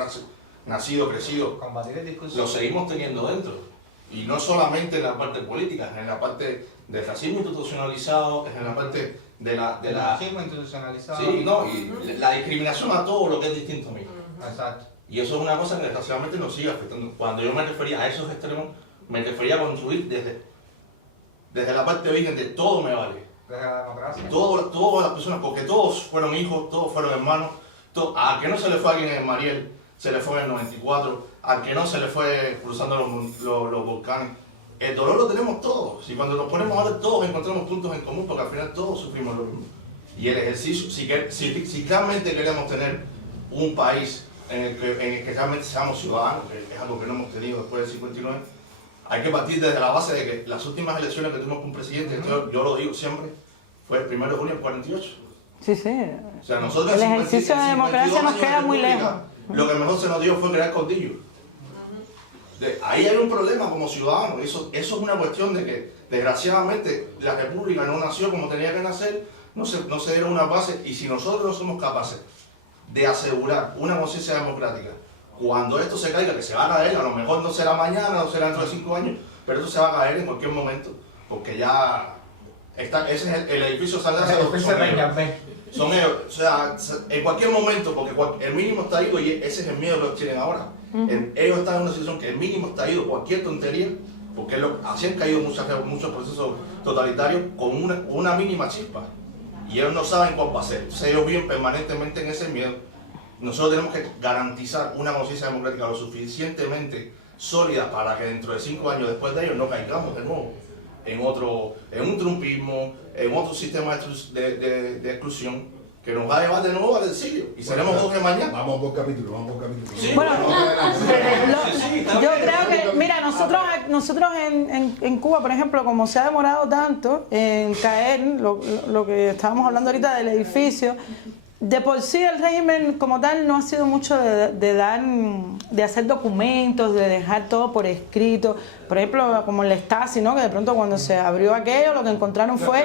nacido, crecido, Combatir el discurso. lo seguimos teniendo dentro. Y no solamente en la parte política, en la parte del racismo institucionalizado, en la parte de la racismo institucionalizado. sí, no, y la discriminación a todo lo que es distinto a mí. Exacto. Y eso es una cosa que desgraciadamente nos sigue afectando. Cuando yo me refería a esos extremos, me refería a construir desde la parte de origen de todo me vale. Desde la democracia. Todas las personas, porque todos fueron hijos, todos fueron hermanos. A que no se le fue a alguien en Mariel, se le fue en el 94. A que no se le fue cruzando los volcanes. El dolor lo tenemos todos. Y cuando nos ponemos a ver, todos encontramos puntos en común, porque al final todos sufrimos lo mismo. Y el ejercicio, si realmente queremos tener un país en el que realmente seamos ciudadanos, que es algo que no hemos tenido después del 59, hay que partir desde la base de que las últimas elecciones que tuvimos con un presidente, esto yo lo digo siempre, fue el 1 de junio del 48. Sí, sí. O sea, nosotros El en ejercicio de 52 democracia nos años de queda muy república, lejos. Lo que mejor se nos dio fue crear caudillos. Ahí hay un problema como ciudadanos. Eso es una cuestión de que, desgraciadamente, la república no nació como tenía que nacer, no se dieron una base, y si nosotros no somos capaces de asegurar una conciencia democrática, cuando esto se caiga, que se va a caer, a lo mejor no será mañana, no será dentro de 5 años, pero esto se va a caer en cualquier momento, porque ya ese es el edificio San Lázaro. Son ellos, o sea, en cualquier momento, porque el mínimo estallido, y ese es el miedo que tienen ahora. Ellos están en una situación que el mínimo estallido, cualquier tontería, porque así han caído muchos procesos totalitarios con una mínima chispa. Y ellos no saben cuál va a ser. Entonces ellos viven permanentemente en ese miedo. Nosotros tenemos que garantizar una conciencia democrática lo suficientemente sólida para que dentro de 5 años después de ellos no caigamos de nuevo en un trumpismo, en otro sistema de exclusión que nos va a llevar de nuevo al exilio. Y seremos Jorge mañana. Vamos por capítulo. Sí. Bueno, yo bien. creo que, mira, nosotros en Cuba, por ejemplo, como se ha demorado tanto en caer, lo que estábamos hablando ahorita del edificio, De por sí el régimen como tal no ha sido mucho de hacer documentos, de dejar todo por escrito. Por ejemplo, como el Stasi, ¿no? Que de pronto cuando se abrió aquello, lo que encontraron fue...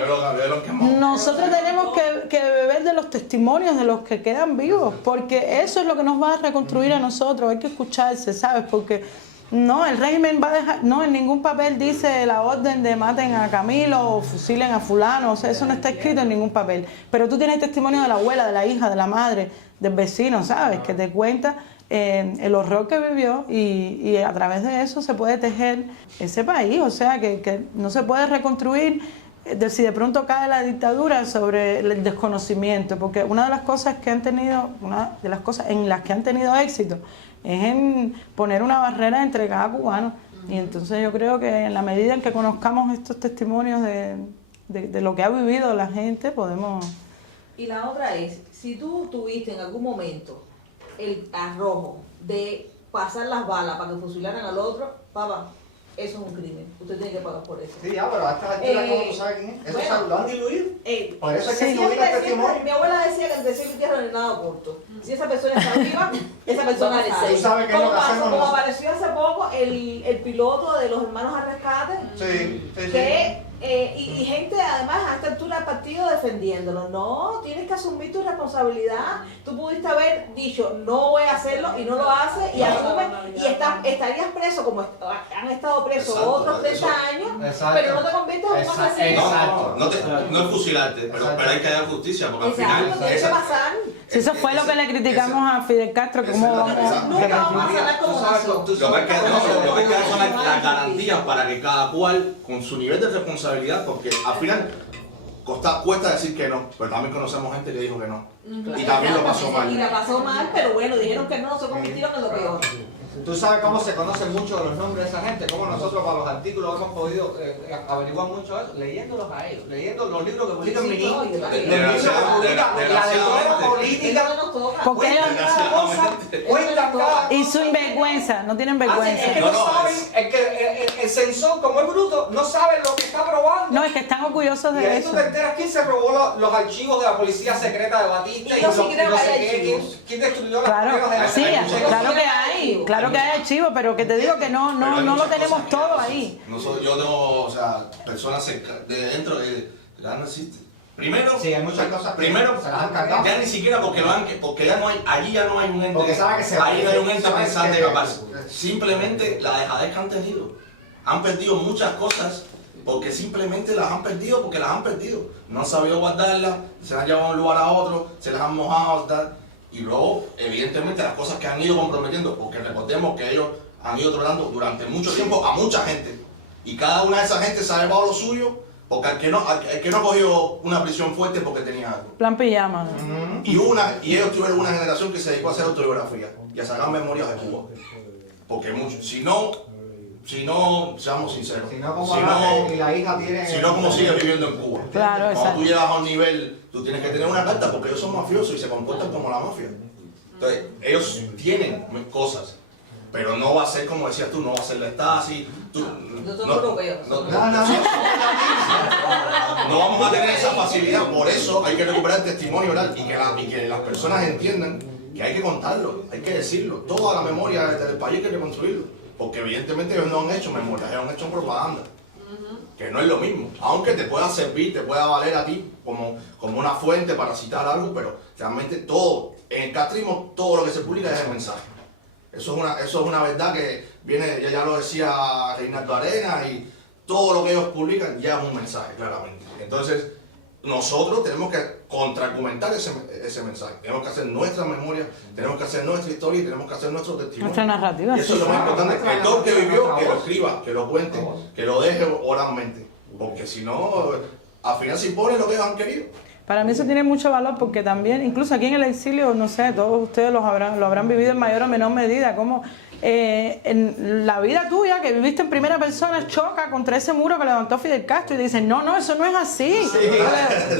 Nosotros tenemos que beber de los testimonios de los que quedan vivos, porque eso es lo que nos va a reconstruir a nosotros. Hay que escucharse, ¿sabes? Porque no, el régimen va a dejar... No, en ningún papel dice la orden de maten a Camilo o fusilen a fulano. O sea, eso no está escrito en ningún papel. Pero tú tienes testimonio de la abuela, de la hija, de la madre, del vecino, ¿sabes? Que te cuenta el horror que vivió y a través de eso se puede tejer ese país. O sea, que no se puede reconstruir si de pronto cae la dictadura sobre el desconocimiento. Porque una de las cosas en las que han tenido éxito es en poner una barrera entre cada cubano. Y entonces yo creo que en la medida en que conozcamos estos testimonios de lo que ha vivido la gente, podemos... Y la otra es, si tú tuviste en algún momento el arrojo de pasar las balas para que fusilaran al otro, papá, eso es un crimen. Usted tiene que pagar por eso. Sí, ya, pero a estas alturas, ¿cómo tú sabes quién es? ¿Eso bueno, lo han diluido? Por eso es que sí, diluir el testimonio. mi abuela decía que el decir tierra no es nada corto. Si esa persona está viva, esa persona sabe. Tú sabes qué es lo que hacemos como nosotros. apareció hace poco el piloto de los hermanos al rescate, que y gente además a esta altura del partido defendiéndolo. No, tienes que asumir tu responsabilidad. Tú pudiste haber dicho no voy a hacerlo y no lo haces y asumes y estarías preso como han estado presos otros 30 años, pero no te conviertes en un asesino. No es fusilarte, pero hay que dar justicia porque al final tiene que pasar. Si eso fue lo que le criticamos a Fidel Castro, que cómo vamos Nunca vamos a sanar como nación. Lo que hay que dar son las garantías para que cada cual, con su nivel de responsabilidad, porque al final cuesta decir que no, pero también conocemos gente que dijo que no. Y también lo pasó mal. Y la pasó mal, pero bueno, dijeron que no, se convirtieron en lo peor. Tú sabes cómo se conocen mucho de los nombres de esa gente, cómo nosotros para los artículos hemos podido averiguar mucho eso, leyéndolos a ellos, leyendo los libros que publican mi niño, los libros que publican, la de política, cuentan cada... Y su vergüenza, no tienen vergüenza. Es que no saben, el censor, como es bruto, no sabe lo que está probando. No, es que están orgullosos Y de ahí tú eso. te enteras quién se robó los archivos de la policía secreta de Batista Y no sé quién destruyó las Claro, pruebas sí, de claro que hay, claro que hay archivos, pero que te digo que no lo tenemos todo ahí. Yo tengo, o sea, personas de dentro de ya no existe. Primero, sí, hay muchas cosas que primero se las han cargado. ya ni siquiera porque ya no hay, allí ya no hay un ente, Porque sabe que se va, ahí no hay un ente sabe pensante que- capaz. Simplemente la dejadez que han tenido. Han perdido muchas cosas porque simplemente las han perdido porque las han perdido. No han sabido guardarlas, se las han llevado de un lugar a otro, se las han mojado, tal. Y luego, evidentemente, las cosas que han ido comprometiendo, porque recordemos que ellos han ido tratando durante mucho tiempo a mucha gente. Y cada una de esas gente se ha llevado lo suyo, porque el que no cogió una prisión fuerte porque tenía algo. Plan pijama. Y ellos tuvieron una generación que se dedicó a hacer autobiografía y a sacar memorias de Cuba. Porque mucho, si no, seamos sinceros, Si no, como y la hija tiene... si no, como sigue viviendo en Cuba. Claro, Cuando exacto. tú llegas a un nivel, tú tienes que tener una carta porque ellos son mafiosos y se comportan como la mafia. Entonces, ellos tienen cosas, pero no va a ser como decías tú, no va a ser la Stasi. No son europeos. No vamos a tener esa facilidad, por eso hay que recuperar el testimonio oral y que las personas entiendan que hay que contarlo, hay que decirlo. Toda la memoria del país hay que reconstruirlo, porque evidentemente ellos no han hecho memoria, ellos han hecho propaganda. Que no es lo mismo, aunque te pueda servir, te pueda valer a ti como una fuente para citar algo, pero realmente todo, en el castrismo, todo lo que se publica es el mensaje. Eso es una verdad que viene, ya lo decía Reinaldo Arenas, y todo lo que ellos publican ya es un mensaje, claramente. Entonces, nosotros tenemos que contraargumentar ese mensaje. Tenemos que hacer nuestra memoria, tenemos que hacer nuestra historia y tenemos que hacer nuestro testimonio. Nuestra narrativa. Y eso es lo más importante, que todo el que vivió, que lo escriba, que lo cuente, que lo deje oralmente. Porque si no, al final se impone lo que ellos han querido. Para mí eso tiene mucho valor porque también, incluso aquí en el exilio, no sé, todos ustedes lo habrán vivido en mayor o menor medida, como en la vida tuya que viviste en primera persona choca contra ese muro que levantó Fidel Castro y dicen, no, eso no es así.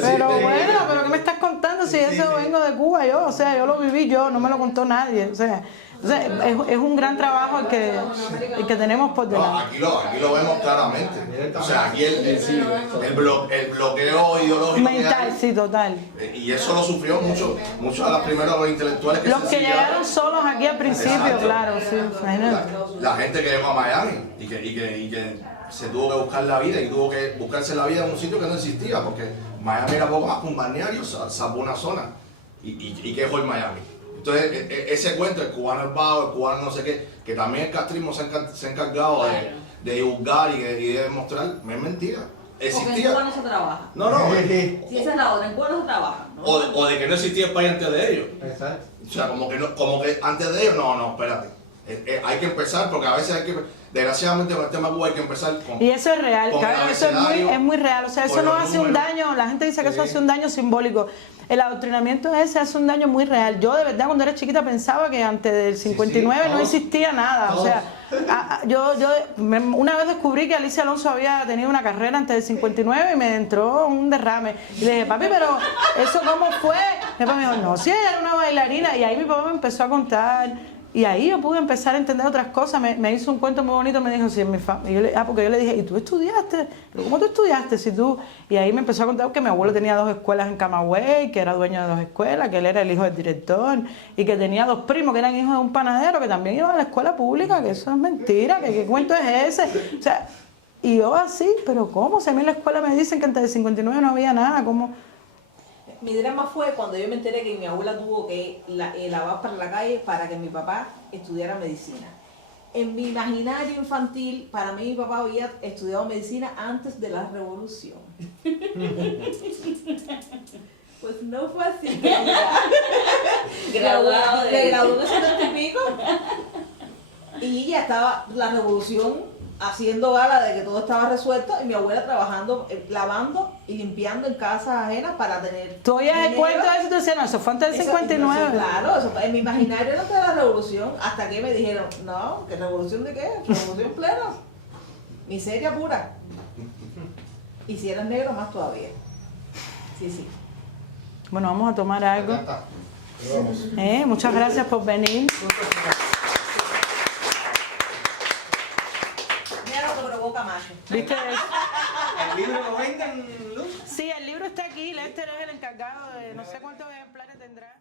Pero bueno, ¿pero qué me estás contando si eso vengo de Cuba yo? O sea, yo lo viví yo, no me lo contó nadie. O sea, Entonces, es un gran trabajo el que tenemos por No, delante. aquí lo vemos claramente. O sea, aquí el bloqueo ideológico que Mental, hay, sí, total. y eso lo sufrió muchos de los primeros intelectuales que Los se que exiliaron. llegaron solos aquí al principio, Exacto. claro, sí, imagínate. La gente que llegó a Miami y que se tuvo que buscar la vida y tuvo que buscarse la vida en un sitio que no existía, porque Miami era poco más que un balneario, salvo una zona. ¿Y qué es hoy Miami? Entonces, ese cuento, el cubano es vago, el cubano no sé qué, que también el castrismo se ha encargado de divulgar y de demostrar, es mentira. Porque en Existía. Cuba no se trabaja. No, no. Si esa es la otra, en Cuba no se trabaja. ¿no? O de que no existía el país antes de ellos. Exacto. O sea, como que antes de ellos, no, espérate. Hay que empezar, porque a veces hay que, desgraciadamente con el tema Cuba hay que empezar con... Y eso es real, con el claro, eso abecedario, es muy real. O sea, eso con no los hace un números. daño, la gente dice que eso hace un daño simbólico. El adoctrinamiento ese hace un daño muy real. Yo de verdad cuando era chiquita pensaba que antes del 59 no todos. existía nada. O sea, una vez descubrí que Alicia Alonso había tenido una carrera antes del 59 y me entró un derrame. Y le dije, papi, pero ¿eso cómo fue? Mi papá me dijo, no, sí, ella era una bailarina. Y ahí mi papá me empezó a contar. Y ahí yo pude empezar a entender otras cosas. Me hizo un cuento muy bonito, me dijo, sí, en mi familia. Porque yo le dije, ¿y tú estudiaste? ¿Pero cómo tú estudiaste? Si tú... Y ahí me empezó a contar que mi abuelo tenía 2 escuelas en Camagüey, que era dueño de 2 escuelas, que él era el hijo del director, y que tenía 2 primos que eran hijos de un panadero, que también iban a la escuela pública, que eso es mentira, que qué cuento es ese. O sea, y yo así, ¿pero cómo? Si a mí en la escuela me dicen que antes del 59 no había nada, ¿cómo? Mi drama fue cuando yo me enteré que mi abuela tuvo que lavar para la calle para que mi papá estudiara medicina. En mi imaginario infantil, para mí mi papá había estudiado medicina antes de la revolución. Pues no fue así. Graduado de... Me graduó en 70 y pico. Y ya estaba la revolución haciendo gala de que todo estaba resuelto y mi abuela trabajando, lavando y limpiando en casas ajenas para tener... Tú oías el dinero. cuento de eso y tú decías, no, eso fue antes del Eso, 59. claro, eso, en mi imaginario era antes de la revolución, hasta que me dijeron, no, ¿qué revolución de qué? Revolución plena. Miseria pura. Y si eras negro, más todavía. Sí, sí. Bueno, vamos a tomar algo. Ya está. Muchas gracias por venir. Mira lo que provoca macho. ¿Viste? ¿El libro lo venden, Luz? Sí, el libro está aquí. Lester es el encargado de no sé cuántos ejemplares tendrá.